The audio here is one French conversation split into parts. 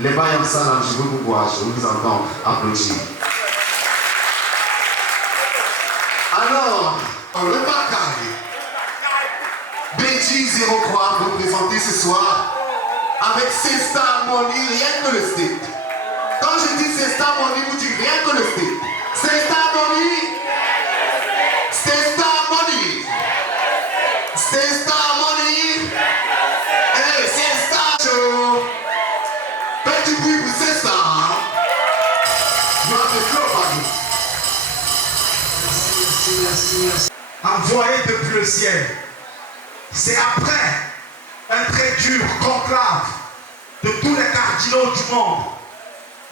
Les bails en salle, je veux vous voir, je vous entends applaudir. Alors, le Bacay, BG 03 vous présenter ce soir avec Sesta Harmony, rien que le stick. Quand je dis Sesta Harmony, vous dites rien que le stick. Sesta Harmony, Sesta Harmony, Sesta Harmony, hey, Sesta Show. Faites du bruit pour Sesta. You have the floor, buddy. Merci. Envoyé depuis le ciel. C'est après un très dur conclave de tous les cardinaux du monde,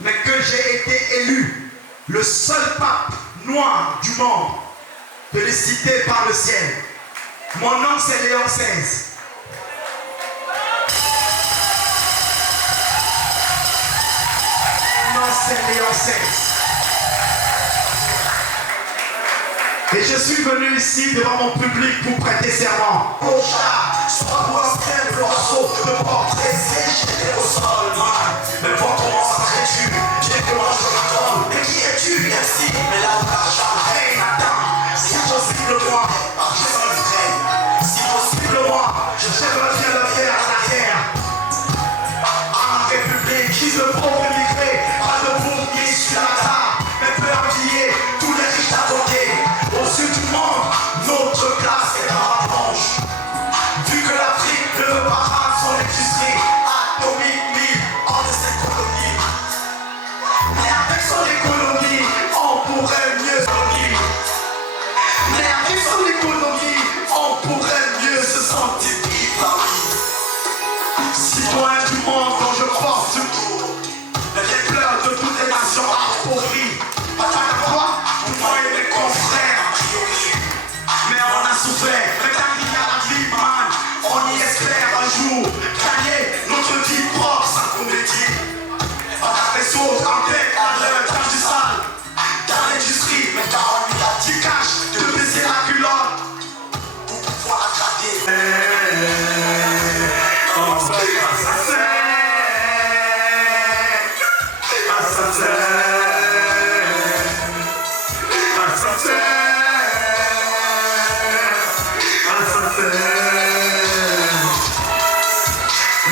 mais que j'ai été élu le seul pape noir du monde, félicité par le ciel. Mon nom c'est Léon XVI. Mon nom c'est Léon XVI. Et je suis venu ici devant mon public pour prêter serment. Au chat, soit pour un simple oiseau de portrait, c'est jeté au sol, man. Mais bon, comment serais-tu? J'ai que moi je raconte. Mais qui es-tu ici? Mais là où l'argent règne, attends. Si possible moi, je serai le train. Si possible moi, je j'aimerais bien le faire en arrière. En République, qui se pauvre immigré, pas de bourbier sur la table, mais peut envier tous les riches d'avoqués. Au sud du monde, notre place est dans la planche. Vu que l'Afrique ne veut pas rendre son industrie atomique libre hors de cette colonie. Mais avec son économie, on pourrait mieux vivre. Mais avec son économie, on pourrait mieux se sentir vivre. Citoyen du monde dont je porte le coup, les pleurs de toutes les nations appauvries. Pas à quoi, moi et mes confrères. Mais on a souffert, mais tant qu'il y a la vie, man, on y espère un jour gagner notre vie propre sans comédie. On a fait sauce en tête à l'heure dans du sale, dans l'industrie, mais quand on lui a dit cash de baisser la culotte pour pouvoir la gratter.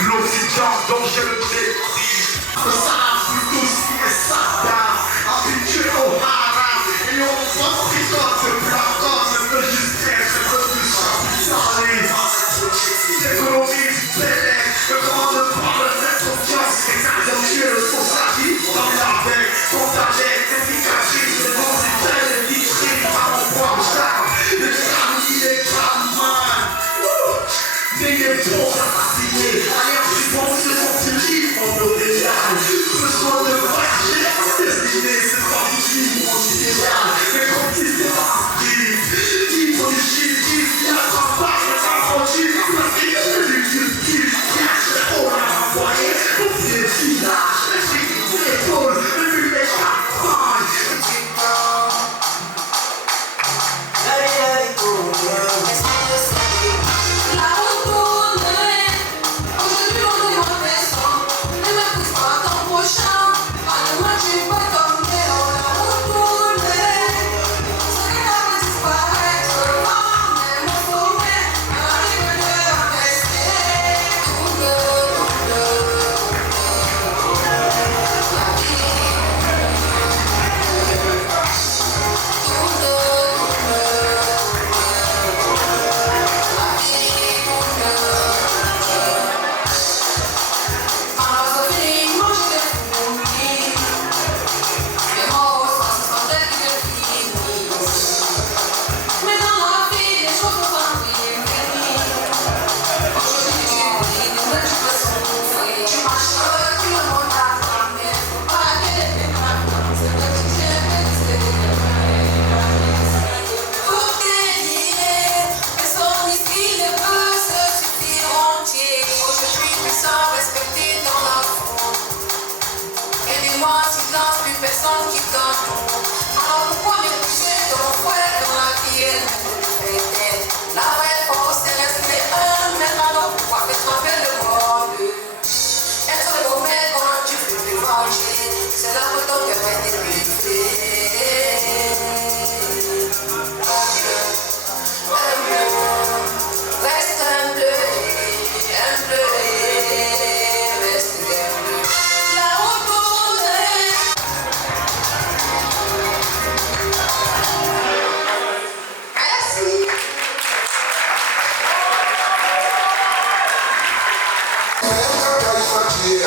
L'Occident dont j'ai le mépris, ça plutôt ce qui est Satan, habitué au haram, et on voit ce platon, de justesse, de plus chapitaliste. L'économie du Pélec, le grand de prendre cette confiance, exagérer le socialisme, dans la veille, condamné, des cicatrices, des bons états, des vitrines, par mon poids charme, des familles, des gamins, des bons assassinés, allez en prison, ce sont ces livres en L'Oréal, besoin de voyager, destiné, c'est pas du livre en idéal, mais quand il s'est parti, livre du Chili, il a pas pas, mais ça produit, parce qu'il est du justice, on l'a envoyé, au pied du village, les filles, les épaules, le but des champagnes, manger, c'est la photo que fait des reste un bleu, reste un bleu. La route merci. Il a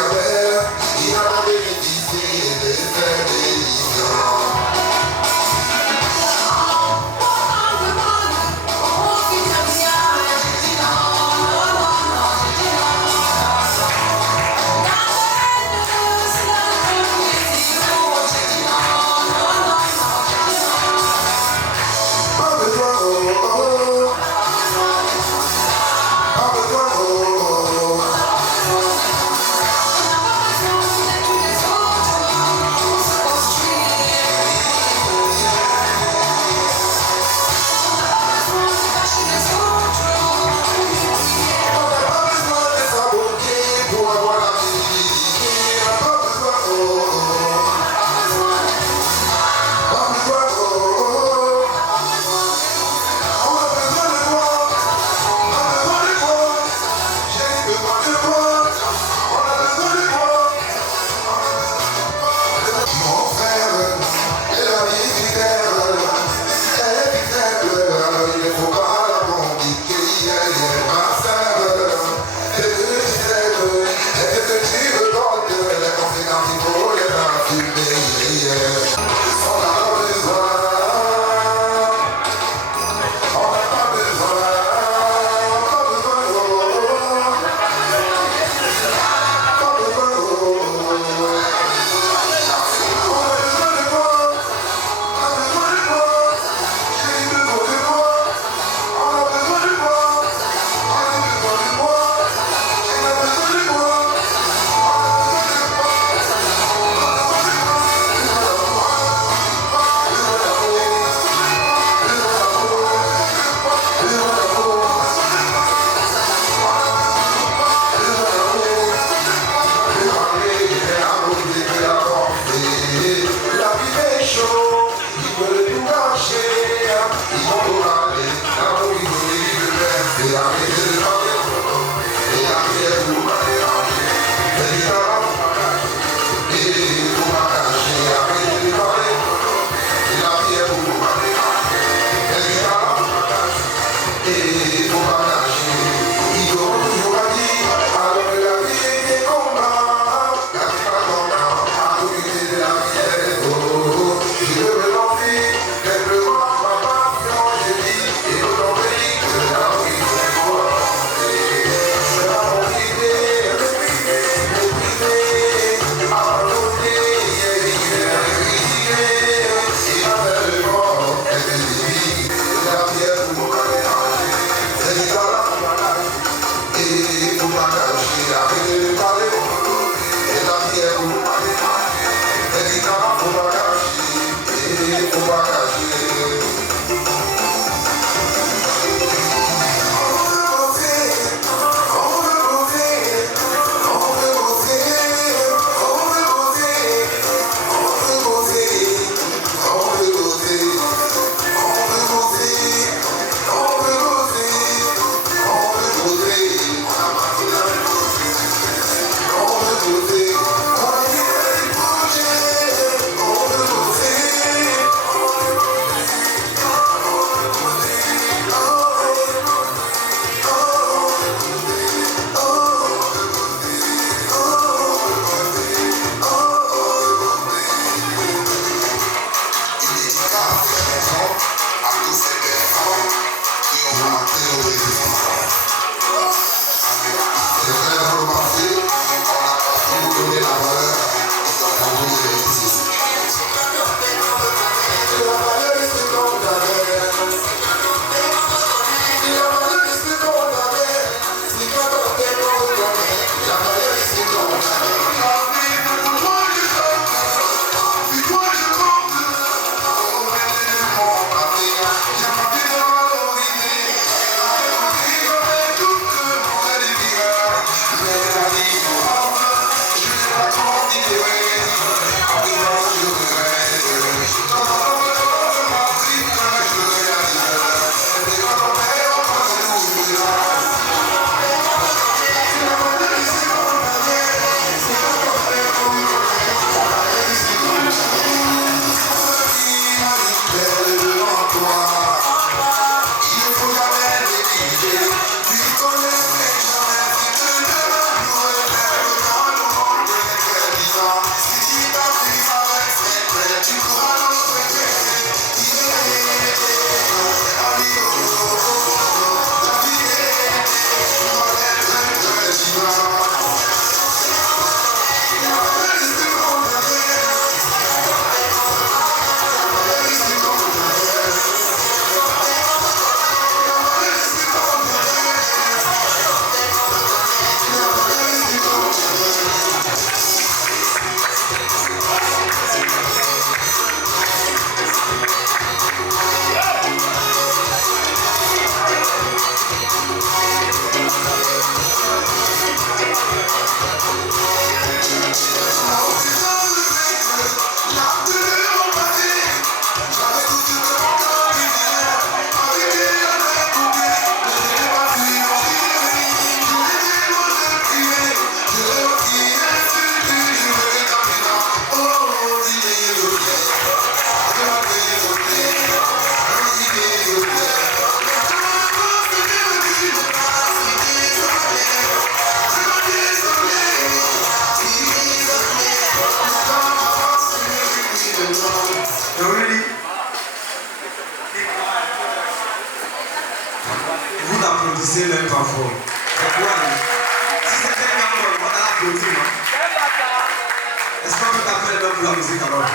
l'heure pour la musique alors.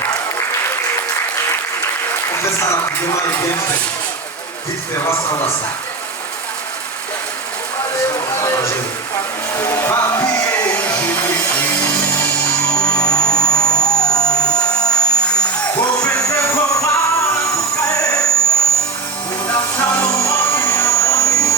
On fait ça rapidement et bien fait. Vite fait, rasta. Papier hygiénique. Vous faites des copains pour caler. Vous dansez au moment qui vient pour lui.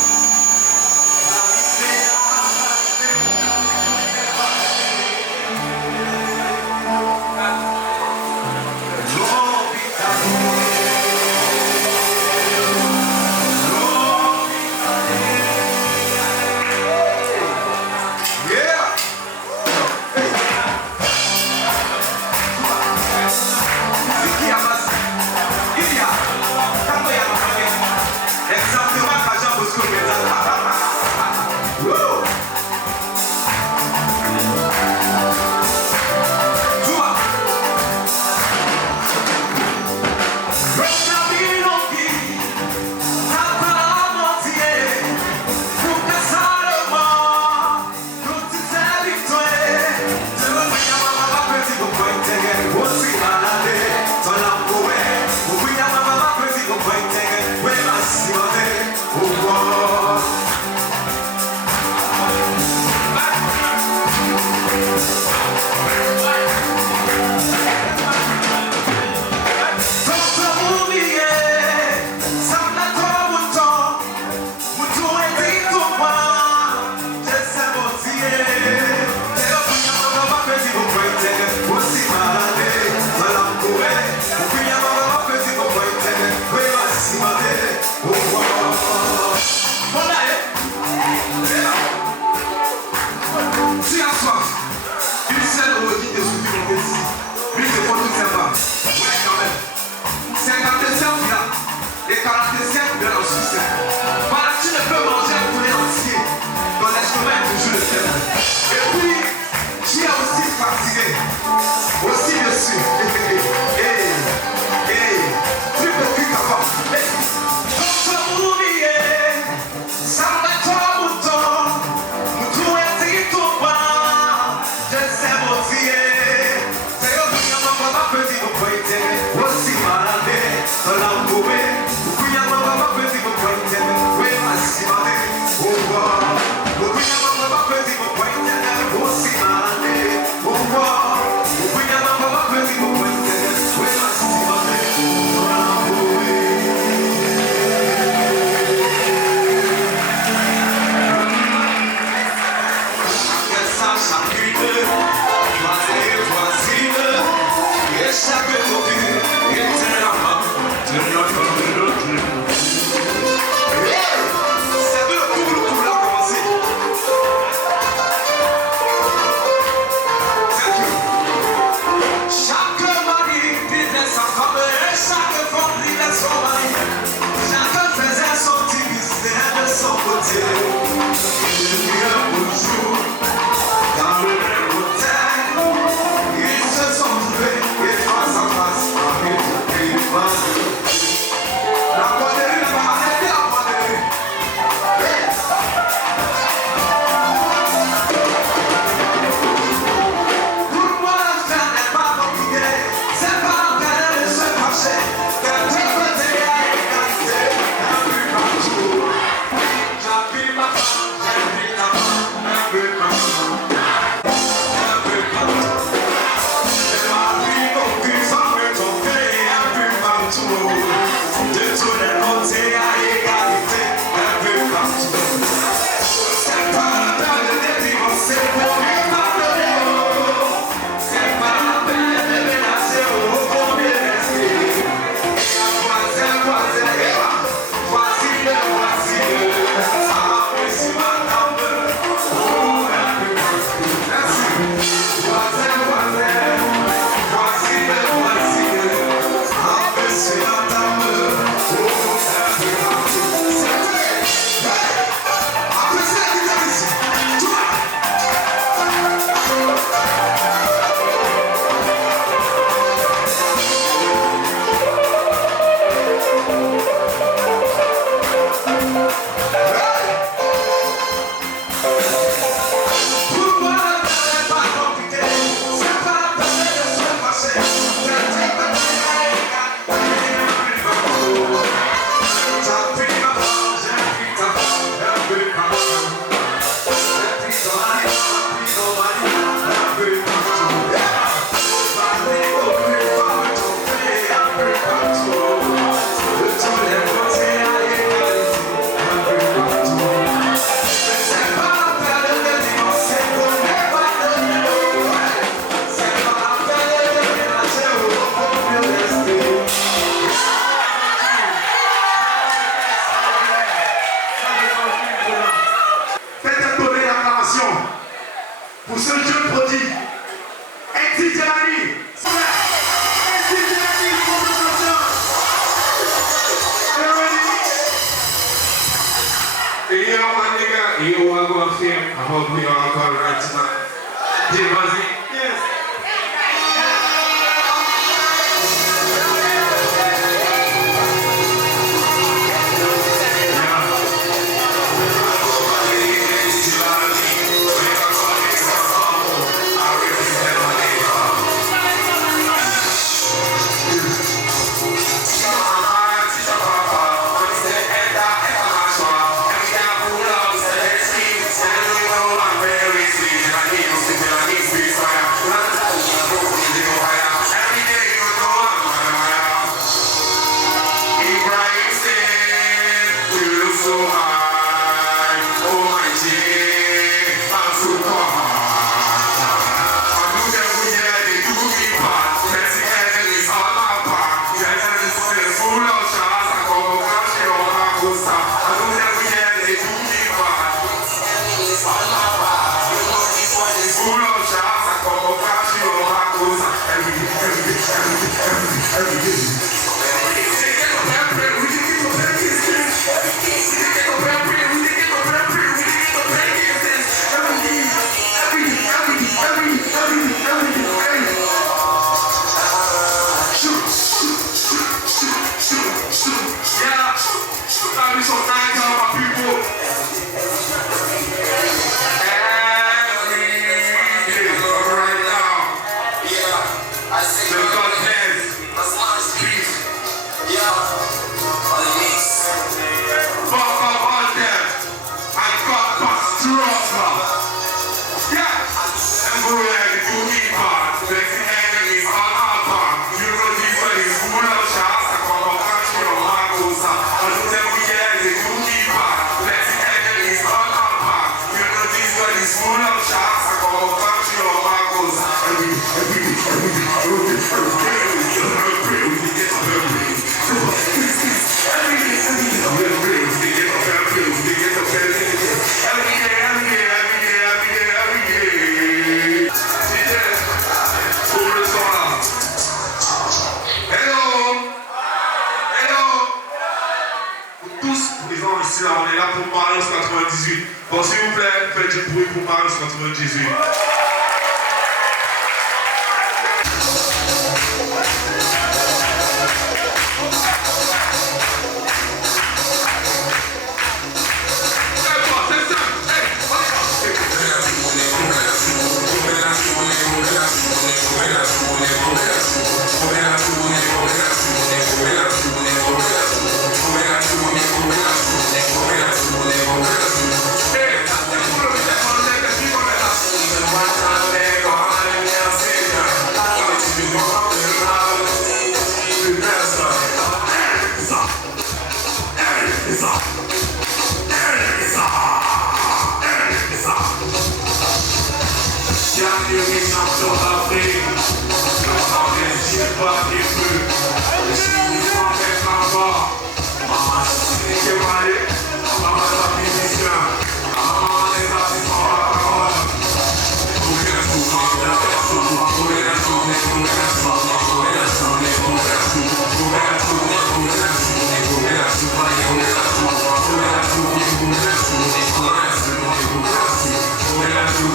Bon, s'il vous plaît, faites du bruit pour Marius 98.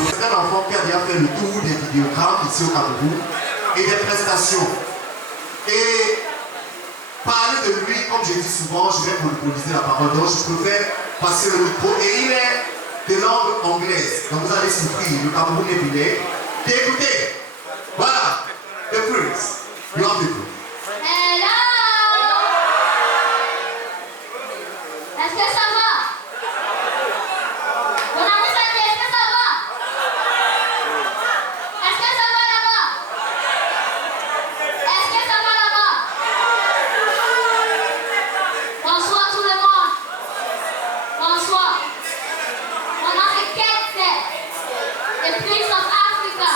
C'est un enfant qui a déjà fait le tour des vidéogrammes ici au Cameroun et des prestations. Et parler de lui, comme je dis souvent, je vais monopoliser la parole, donc je préfère passer le micro. Et il est de langue anglaise, donc vous allez souffrir, le Cameroun est bilingue. Écoutez, voilà, The Prince, love the Prince. Hello! Est-ce que ça va? Mon ami Sandy, est-ce que ça va? Est-ce que ça va là-bas? Est-ce que ça va là-bas? Bonsoir tout le monde. Bonsoir. Mon nom c'est Kate, the Prince of Africa.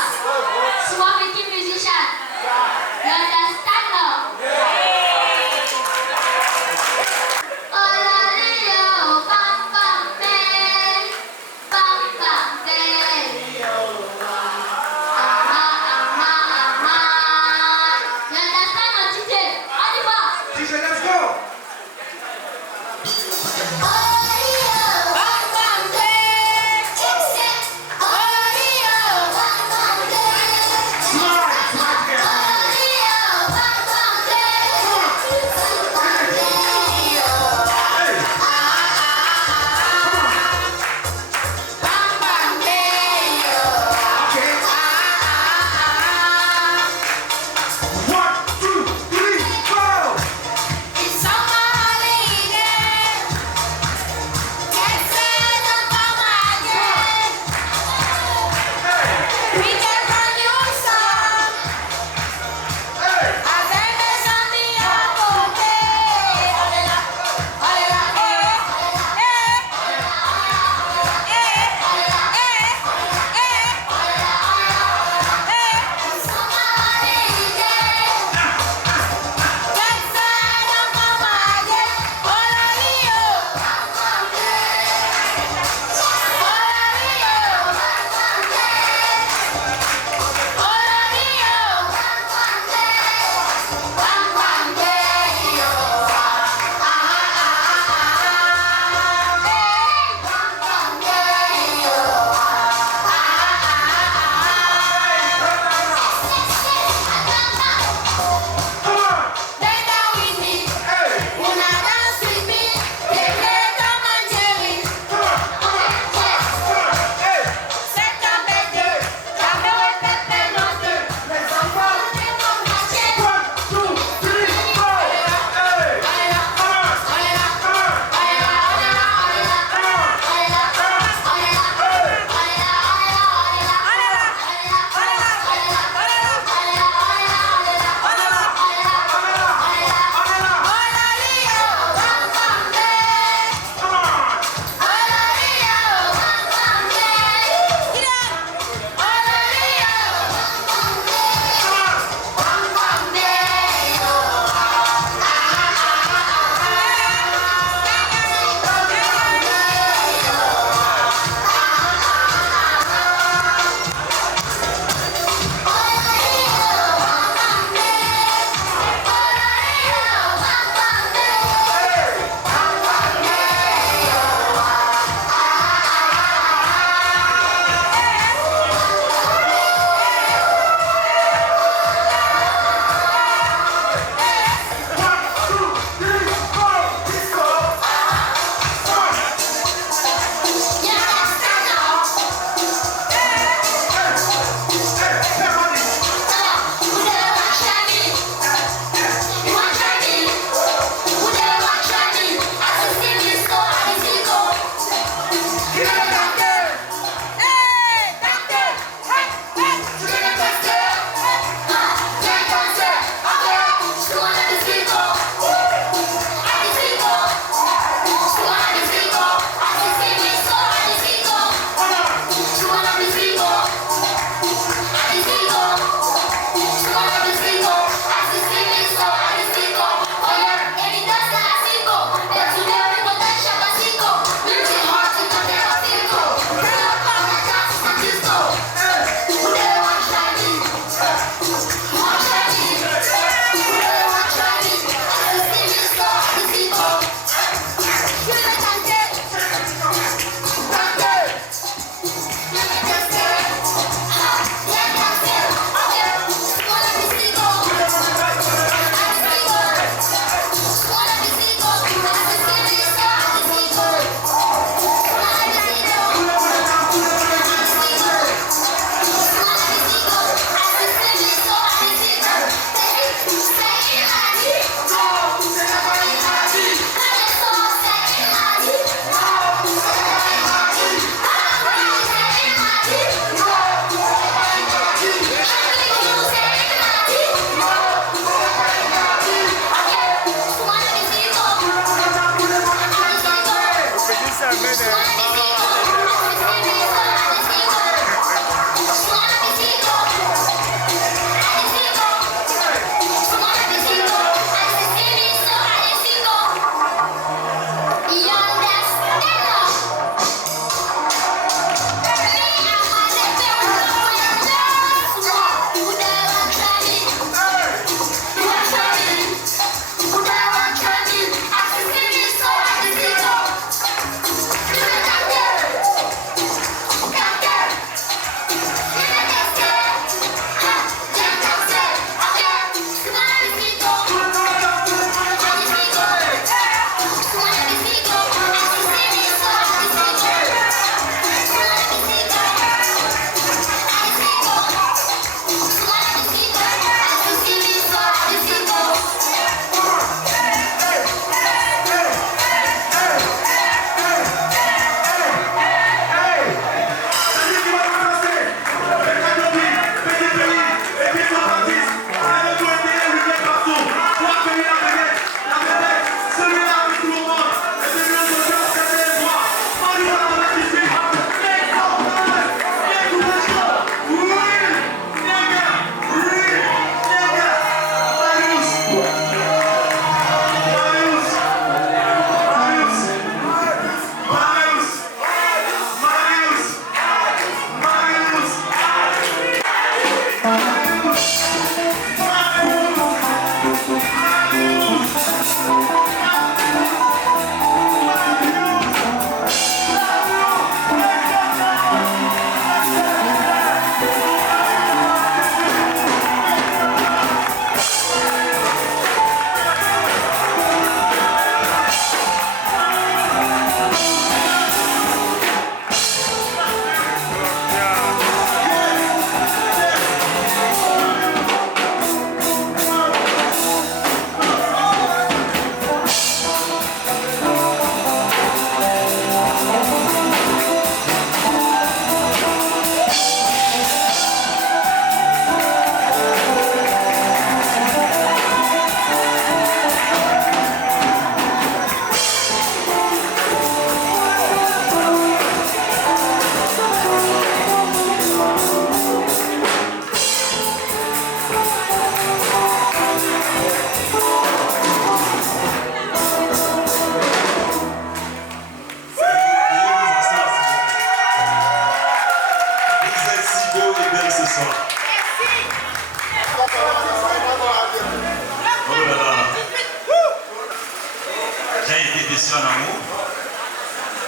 suis en amour.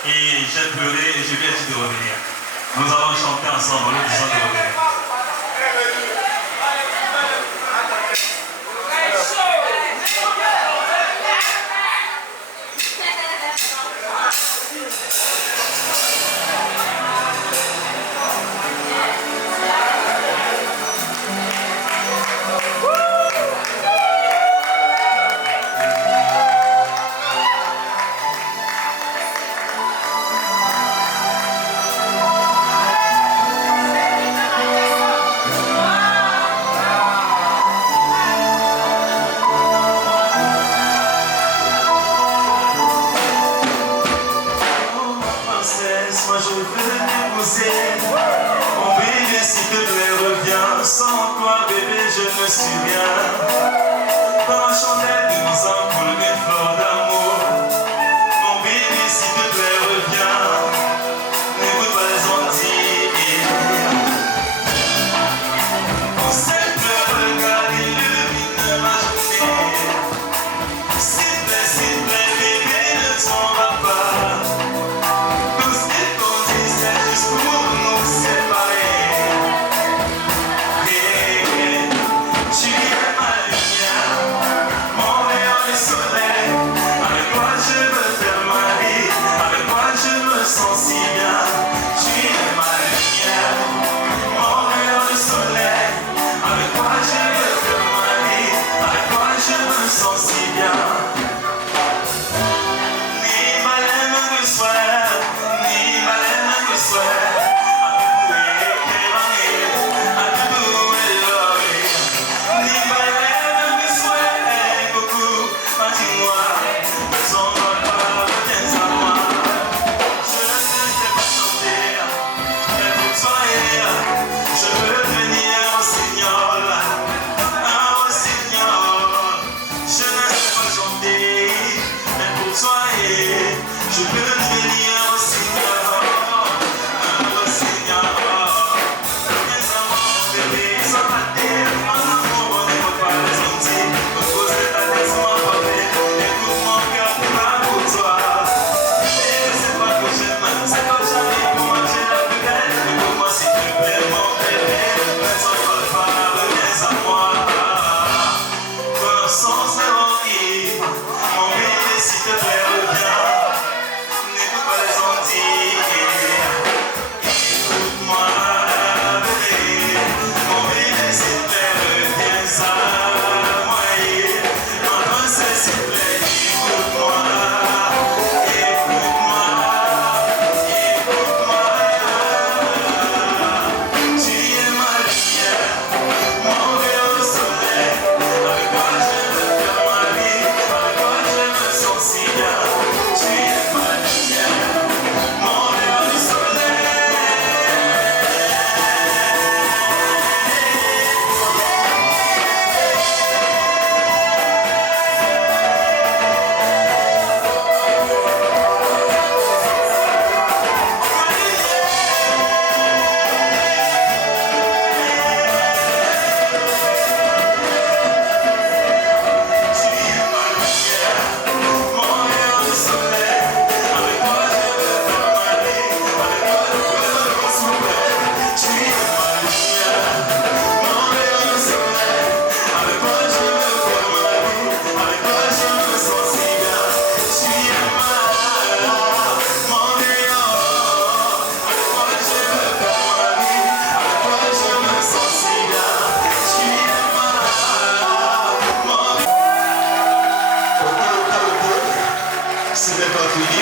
Et j'ai pleuré et je lui ai dit de revenir. Nous avons chanté ensemble en nous disant de revenir. Moi je veux t'épouser. Mon bébé s'il te plaît reviens. Sans toi bébé je ne suis rien. Dans la chandelle de nos ampoules une fleur d'amour. Mon bébé s'il te plaît reviens. N'écoute pas les ondits. Ton simple regard illumine ma journée. S'il te plaît bébé ne t'en va pas. Pour nous séparer. Tu es ma lumière, mon rayon du soleil. Avec toi je veux faire ma vie, avec toi je me sens si bien. Tu es ma lumière, mon rayon du soleil. Avec toi je veux faire ma vie, avec toi je me sens si bien. Ni malin que soir, ni malin que soir. Je peux devenir au Seigneur, au Seigneur. Les amants, bébé, sans la terre, en amour, on n'écoute pas les ondits. Repose ta tête sur ma portée, écoute mon cœur pour la pour toi. Et c'est pas que j'aime, c'est pas que j'arrive pour manger la plus belle. Écoute-moi s'il te plaît, mon bébé, ne t'en parle pas, reviens à moi. Ton sens est horrible, mon bébé, s'il te plaît, reviens. Écoute-moi, bébé, mon bébé, s'il te plaît, reviens à moi. Mon s'il te plaît, écoute-moi, écoute-moi, écoute-moi. Tu es ma lumière, mon rayon de soleil. Avec toi je veux faire ma vie, avec toi je me sens si bien. Tu es ma lumière, mon rayon du soleil. C'est pas fini.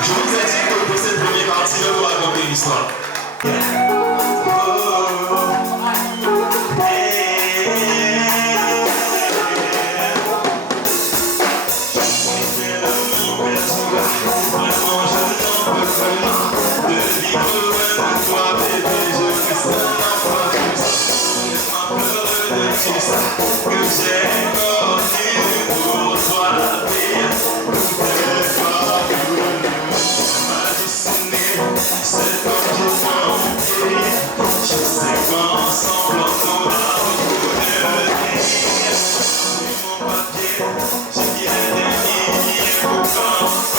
Je vous ai dit que pour cette première partie, je vais vous raconter une histoire. Que j'ai connu pour toi la vie. C'est comme je t'en je sais qu'ensemble on va revenir. Sur mon papier, j'ai mis des lignes pour quand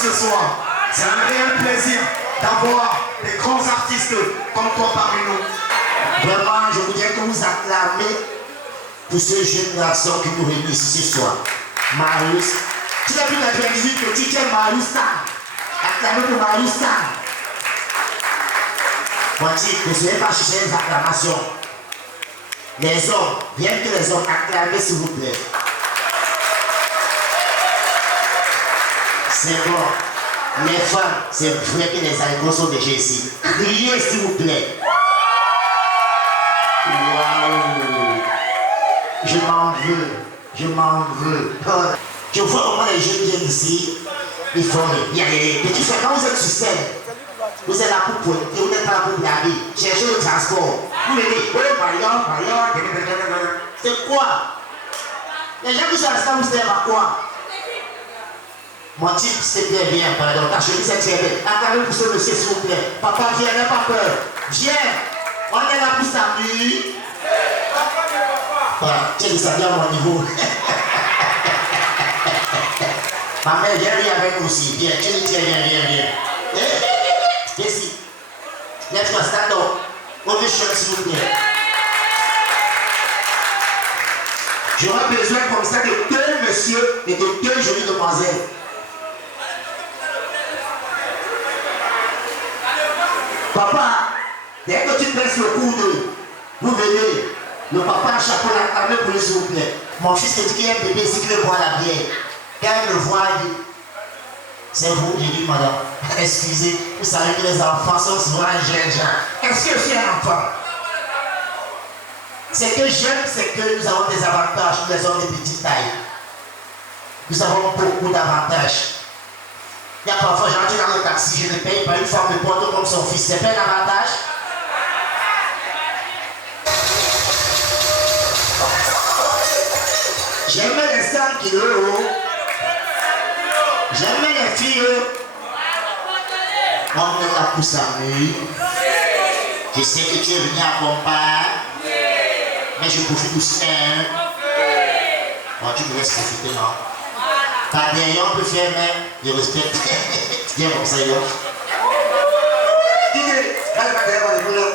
Ce soir. C'est un réel plaisir d'avoir des grands artistes comme toi parmi nous. Vraiment, je voudrais que vous acclamez pour ce jeune garçon qui nous réunit ici ce soir. Marius. Tu as vu la 98 petit tiens Marius Sam. Acclamez pour Marius Sam. Mon titre, ne soyez pas chercher les acclamations. Les hommes, bien que les hommes acclamez s'il vous plaît. C'est bon. Les femmes, c'est vrai que les alcooliques sont déjà ici. Criez s'il vous plaît. Waouh! Je m'en veux. Je m'en veux. Je vois comment les jeunes viennent ici. Ils font les petits frères. Quand vous êtes sur scène, vous êtes là pour pointer, vous n'êtes pas là pour blaguer. Cherchez le transport. Vous venez, c'est quoi? Les gens qui sont restés, vous servent à quoi? Mon type, c'est bien, bien, pardon. Ta chemise est très belle. Acclamez pour ce monsieur, s'il vous plaît. Papa, viens, n'aie pas peur. Viens. On est là pour s'amuser. Voilà, tu as dit ça bien à mon niveau. Ma mère, viens rire avec nous aussi. Viens, tu dis tiens, viens. Viens ici. Lève-toi, stand up. On veut chanter, s'il vous plaît. J'aurai besoin comme ça de deux messieurs et de deux jolies demoiselles. Papa, dès que tu baisses le coude, vous venez. Le papa a chapeau la armée pour lui, s'il vous plaît. Mon fils te dit qu'il y a un bébé ici qui veut boire la bière. Quand il me voit, il dit, c'est vous, j'ai dit, madame, excusez, vous savez que les enfants sont souvent jeunes gens. Est-ce que je suis un enfant? C'est que j'aime, c'est que nous avons des avantages, nous les hommes de petite taille. Nous avons beaucoup d'avantages. Il y a parfois, j'entre dans le taxi, je ne paye pas, une femme me porte comme son fils. C'est pas un avantage? J'aime les 100 kilos. J'aime les filles. On est là pour s'amuser. Je sais que tu es venu accompagner. Mais je profite aussi. Bon, tu me laisses profiter, non? Pas derrière, on peut faire, mais je respecte. Viens comme ça, yo. Dis-le, allez, pas derrière, on est là.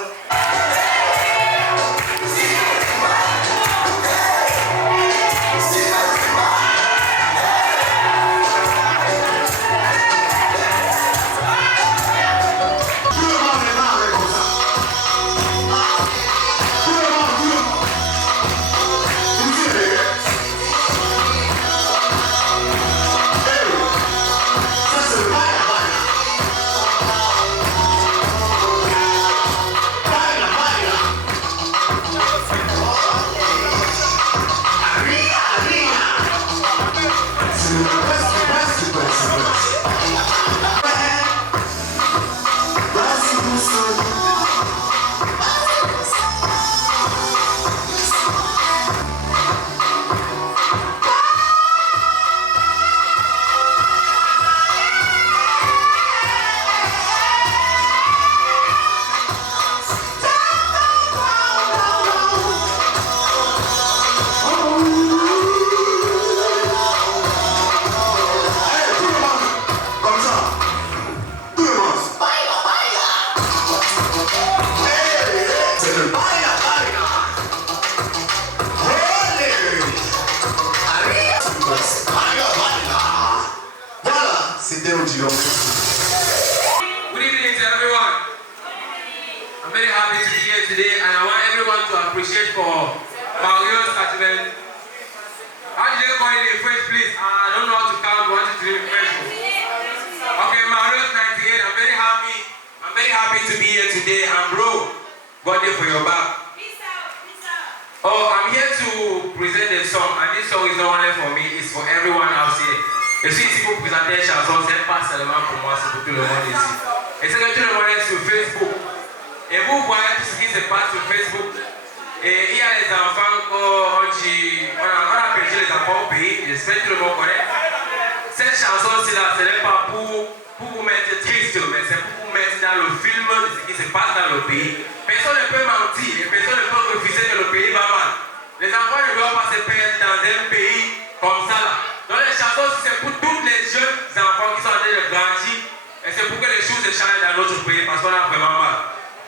c'est pour que les choses changent dans notre pays parce qu'on a vraiment mal.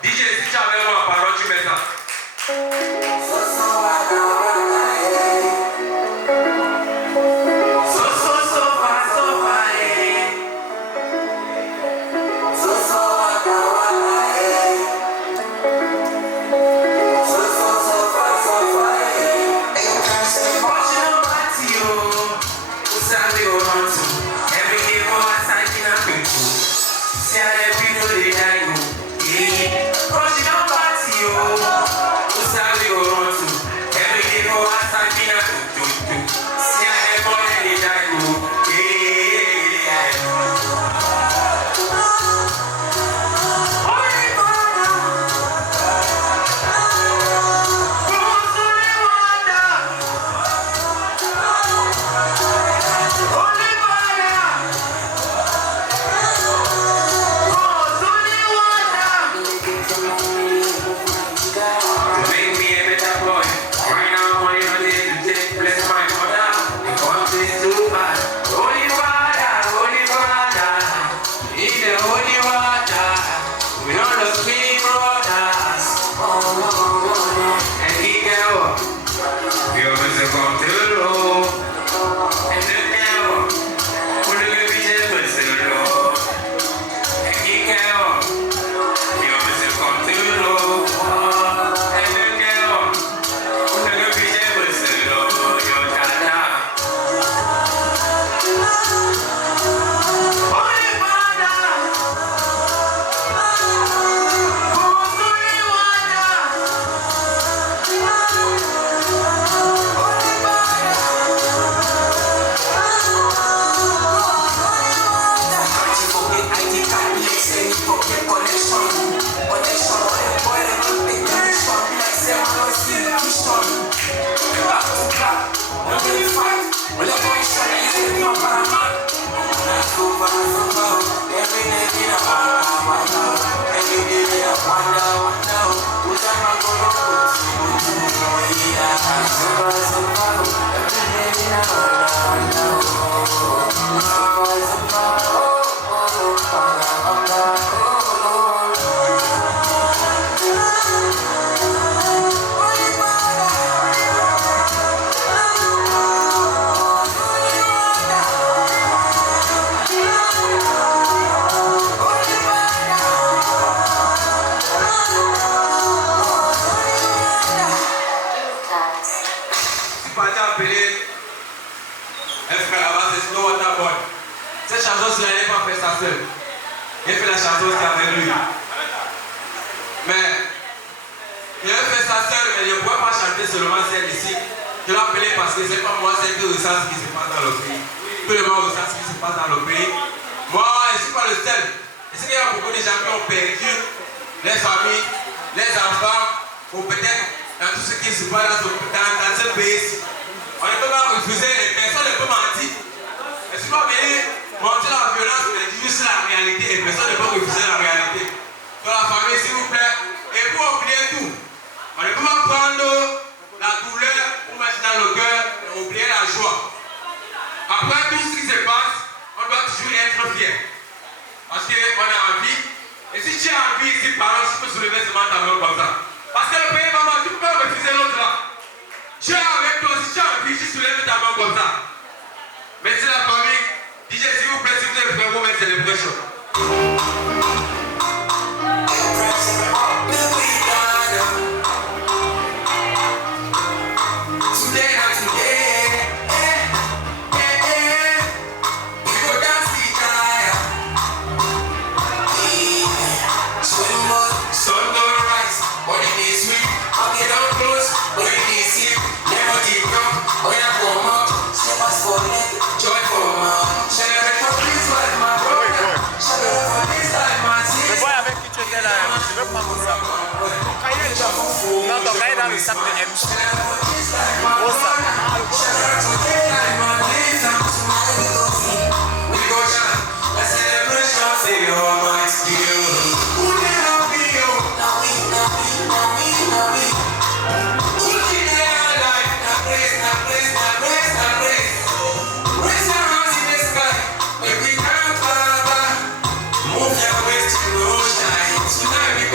DJ, si tu avais la parole, tu mets ça.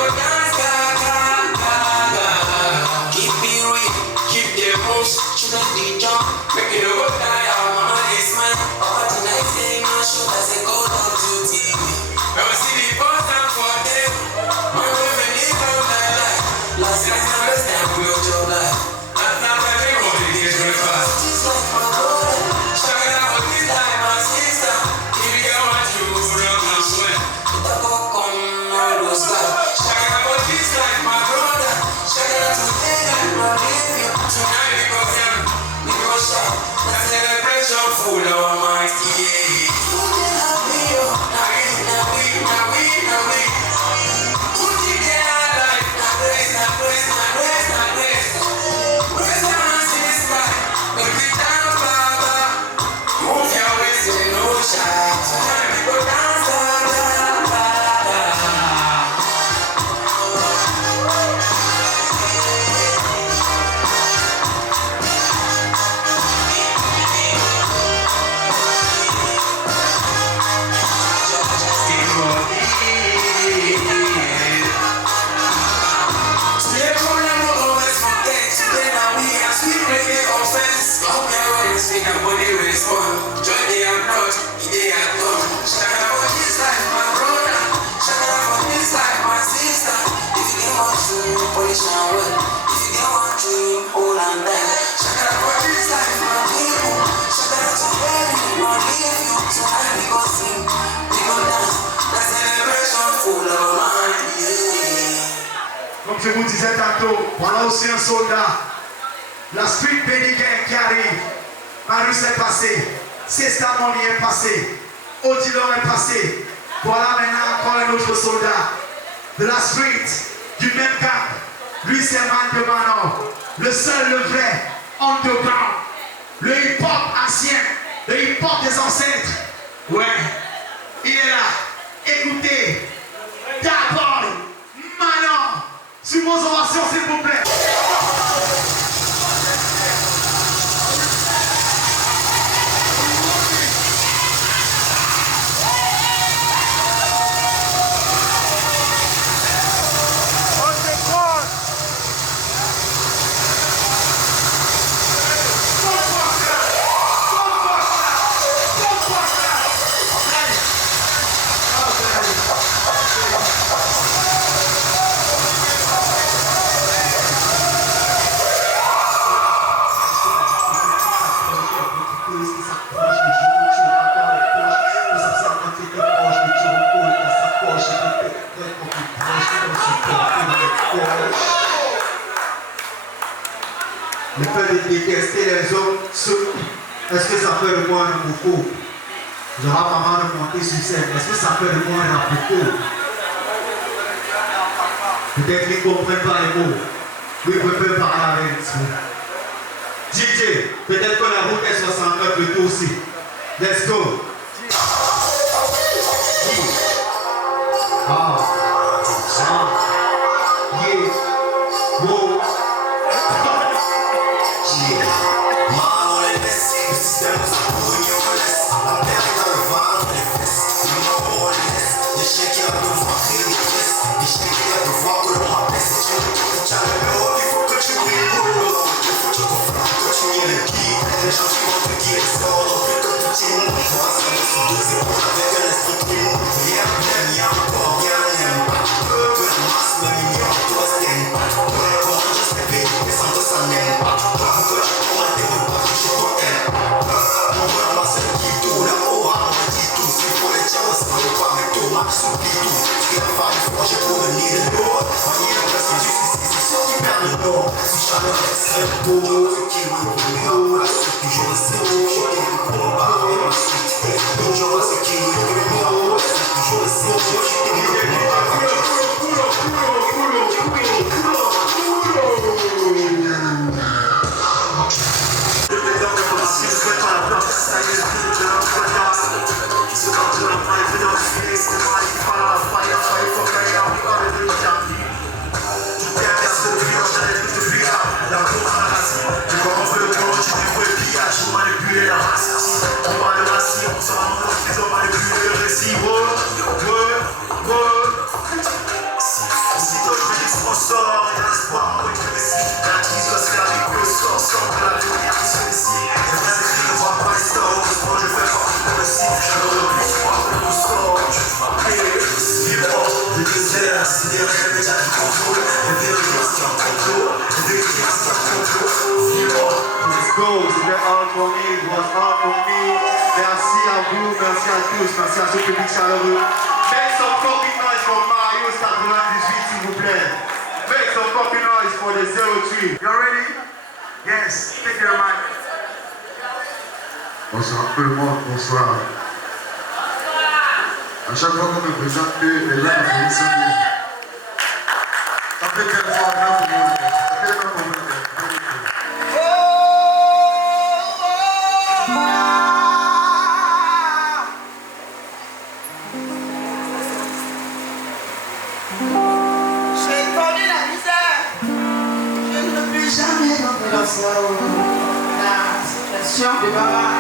go dance, keep it real, keep the moves, shouldn't be jump, make it go die, our mama is mine, over tonight saying no shoot as a code of duty. I will see the boss and for them, my women need no life, last night and best time we will job life, last night I think all the days went fast. Just like my brother, shaka out this time my sister, if you get what you run and sweat, the book come all those guys, shaka out this like my brother, shaka out today and my baby, tonight we go down, we go shop, the celebration full of my yeah. Comme je vous disais tantôt, voilà aussi un soldat. La street Béniquin qui arrive. Marius est passé. Sestamoni est passé. Odilon est passé. Voilà maintenant encore un autre soldat. De la street, du même camp. Lui c'est Man de Manon. Le seul, le vrai, underground. Le hip-hop ancien. Le hip-hop des ancêtres. Ouais, il est là. Écoutez. D'abord, Manon. Sur vos ovations, s'il vous plaît. Le fait de détester les hommes, est-ce que ça fait de moi un beaucoup? J'aurai maman de monter sur scène, est-ce que ça fait de moi un beaucoup? Peut-être qu'ils ne comprennent pas les mots. Oui, vous pouvez parler avec nous. DJ, peut-être que la route est 69 le tour aussi. Let's go. Yeah. Whoa. La hard for me, it was hard for me. Merci à vous, merci à tous, merci à ce public chaleureux. Make some fucking noise for Marius 98, s'il vous plaît. Make some fucking noise for the 03. You ready? Yes, take your mic. Bonsoir tout le monde, bonsoir. À chaque fois qu'on me présente, les gens me disent ça fait quelle fois là pour moi? Ça fait même pour moi. J'ai connu la misère. Je ne plus jamais tomber dans ce la situation de maman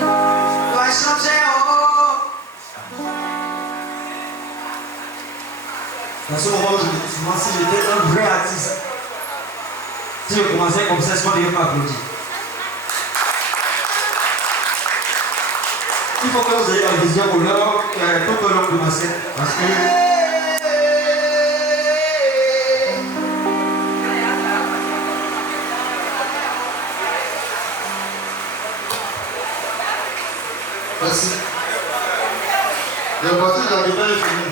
doit changer. Dans ce moment, je me dis souvent, si j'étais un vrai artiste, si je commençais comme ça, je ne devais pas applaudir. Il faut que vous ayez la vision pour l'heure, tout au long de ma scène, parce que merci. Le parti de la guitare est fini.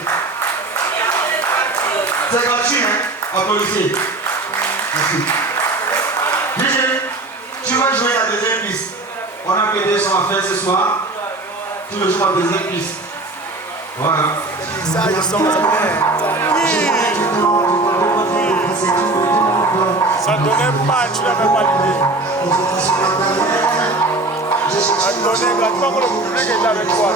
c'est gratuit, hein, applaudissez. Merci. DJ, tu vas jouer la deuxième piste. On a que 200 à faire ce soir. Tu veux jouer la deuxième piste. Voilà. Ça ne donnait pas, tu n'avais pas l'idée. Ça te donnait gratuitement que le public est avec toi.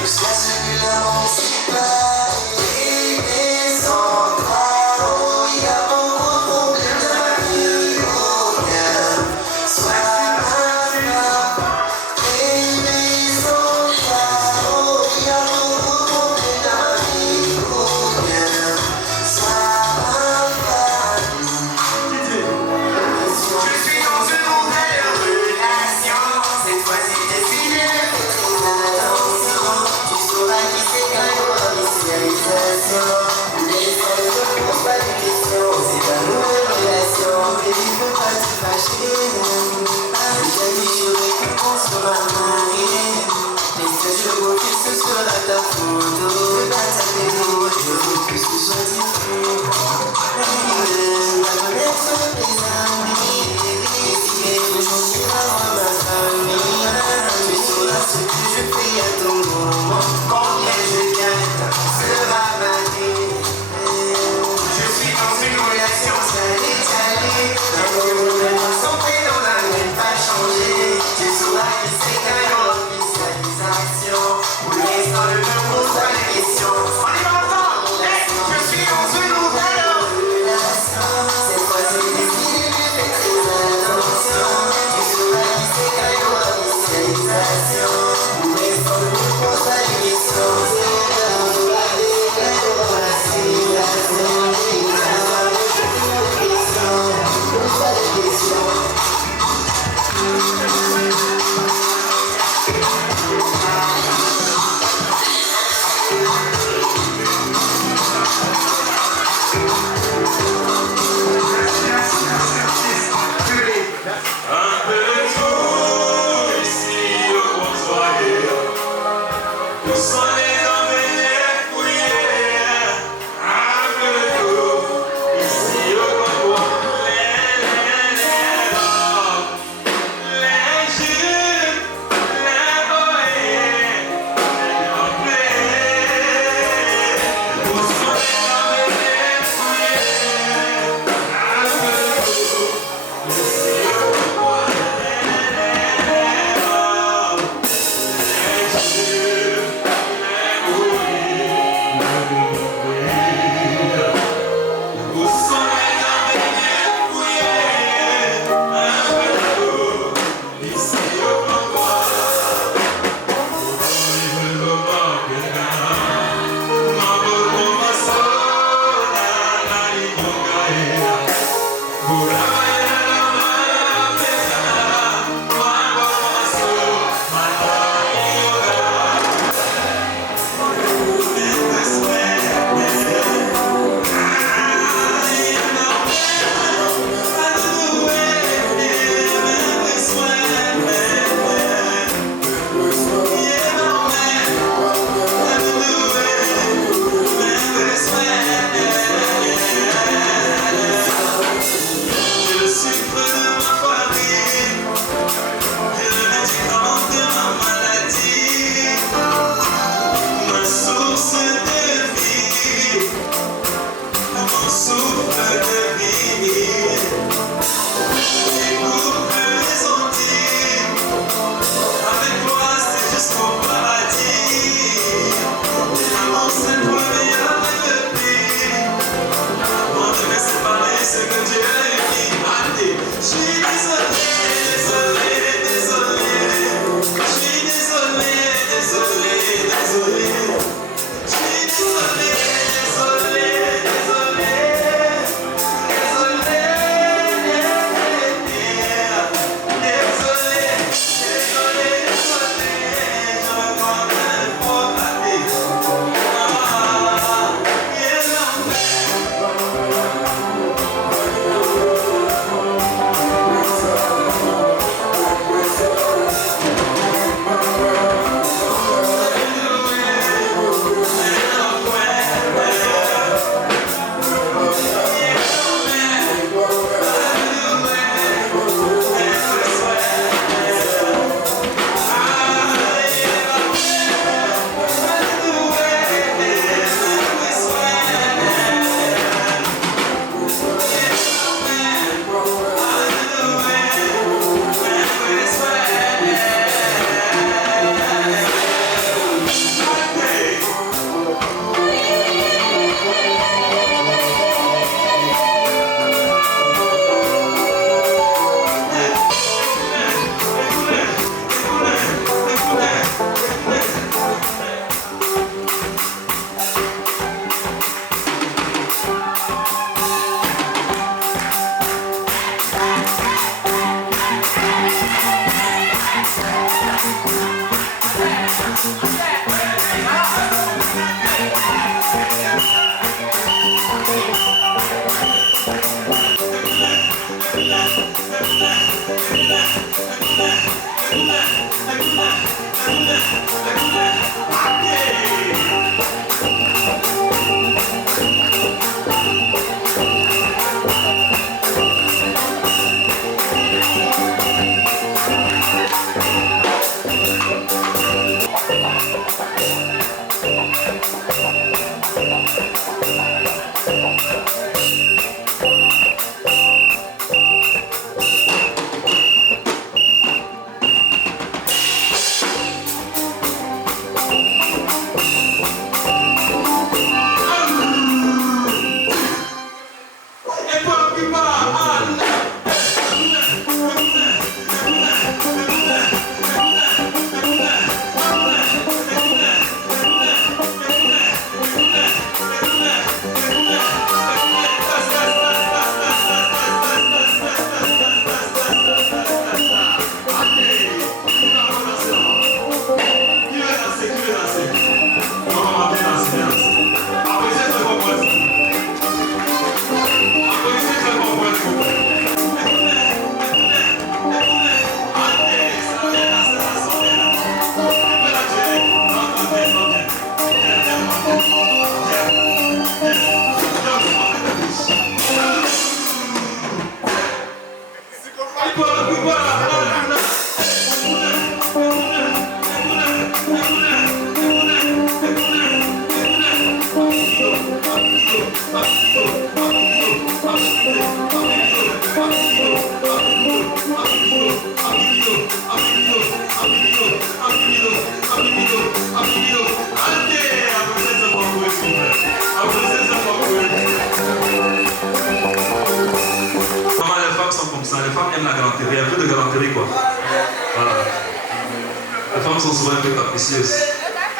Jusqu'à ce que l'amour s'y passe et descend. Je suis dans une relation salée, dans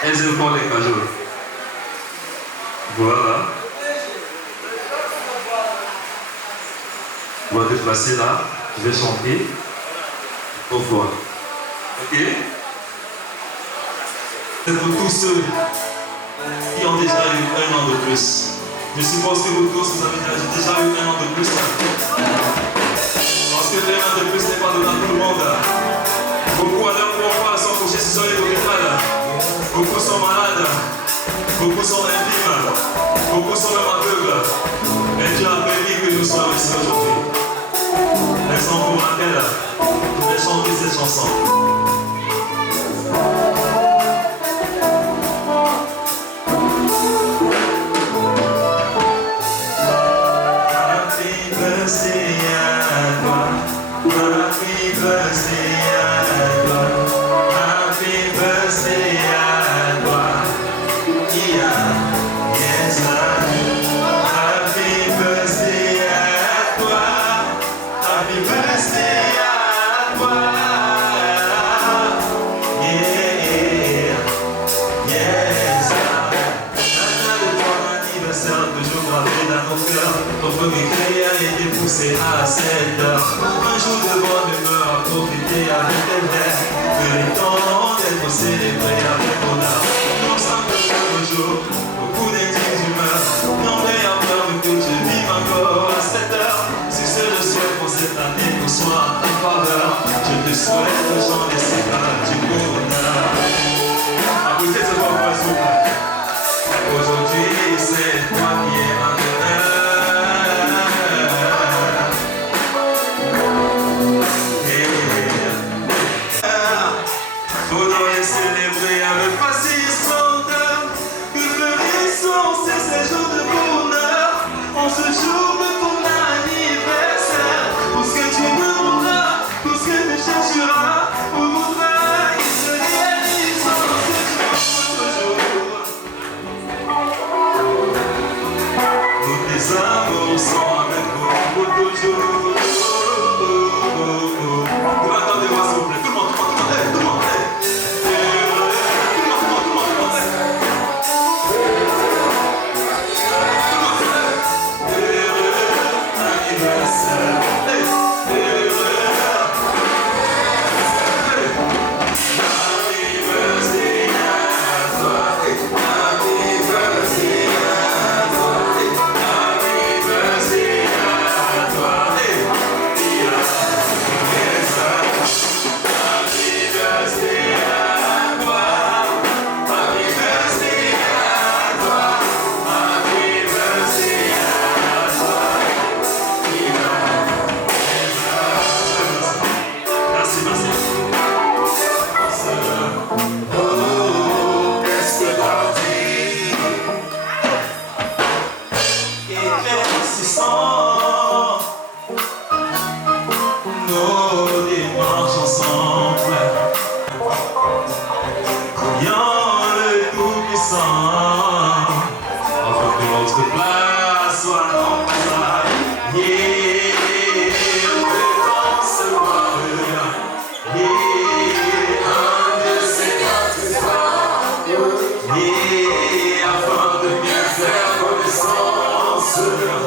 Elles aiment pas les cajots. Voilà. On va déplacer là. Je vais chanter. Au revoir. Ok? C'est pour tous ceux qui ont déjà eu 1 an de plus. Je suppose que vous tous, vous avez déjà eu 1 an de plus. Parce que 1 an de plus n'est pas donné à tout le monde. Beaucoup à leur pouvoir sont couchés sur les hôpitaux. Beaucoup sont malades. Beaucoup sont intimes. Beaucoup sont même aveugles. Et Dieu a permis que nous soyons ici aujourd'hui. Raison pour laquelle je vais chanter cette chanson. Happy birthday à toi. Happy birthday à toi. Happy birthday à toi. Yeah, yes, happy birthday à toi. Happy birthday à toi. Yeah, yes. La date de ton anniversaire, toujours gravée dans nos cœurs. Ton premier cri a été poussé à 7 heures. Un jour de bonne humeur à profiter avec tes frères. Méritons d'être célébrés avec honneur. Nous sommes de jour, beaucoup d'indignes d'humeur. Non mais encore que je vis encore à 7 heures. Si c'est le souhait pour cette année qu'on soit en faveur, je te souhaite j'en ai si pas du bonheur. Applaudissez ce bon point s'il vous plaît. Aujourd'hui c'est toi qui es en honneur. Faudrait célébrer avec fascisme, que fleurissons ces jours de bonheur. En ce jour de ton anniversaire, pour ce que tu demanderas, pour ce que tu chercheras, pour voudras qu'il se réalise en ce jour. Tous tes amours sont avec vous pour toujours. Attendez-moi s'il vous plaît, tout le monde, tout le monde. consistant. Nos démarches ensemble, priant le Tout-Puissant, afin que notre place soit non passable. Afin de mieux faire connaissance. Oh,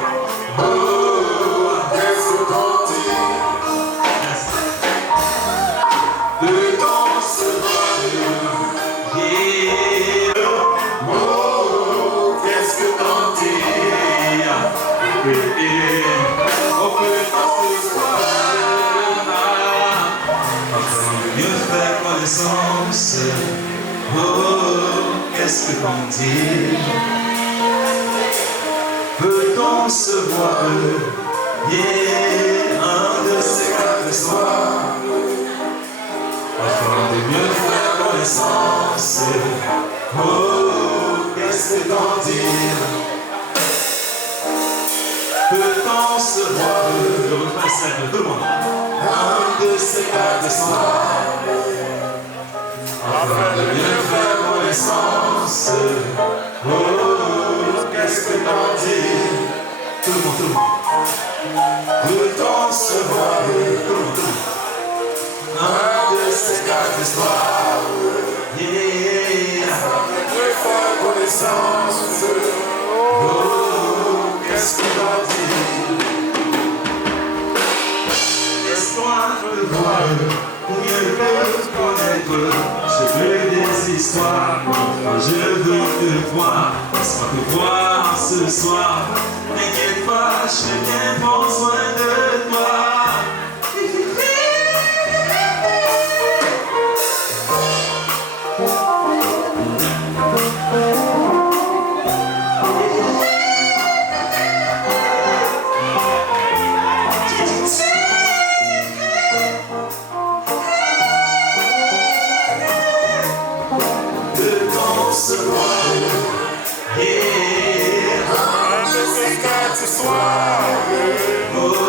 qu'est-ce qu'on dit? Le temps se voit. Oh, qu'est-ce que t'en dis? Oh, que le temps se voit. Afin de mieux faire connaissance. Oh, qu'est-ce que t'en dis? Peut-on se voir? Un de ces quatre soirs, afin de mieux faire connaissance. Oh, qu'est-ce que t'en dire? Peut-on se voir? Le refrain simple, tout le monde. Un de ces quatre soirs, afin de mieux faire connaissance. Oh, qu'est-ce que t'en dis? Tout le monde, tout le monde. Peut-on se voir? Tout le monde, tout le monde. Un de ces quatre histoires. Afin de mieux faire connaissance. Oh, qu'est-ce que t'en dis? Laisse-moi te voir. Pour mieux te connaître, je veux des histoires, je veux te voir, laisse-moi te voir ce soir, n'inquiète pas, j'ai bien besoin de toi. Oh,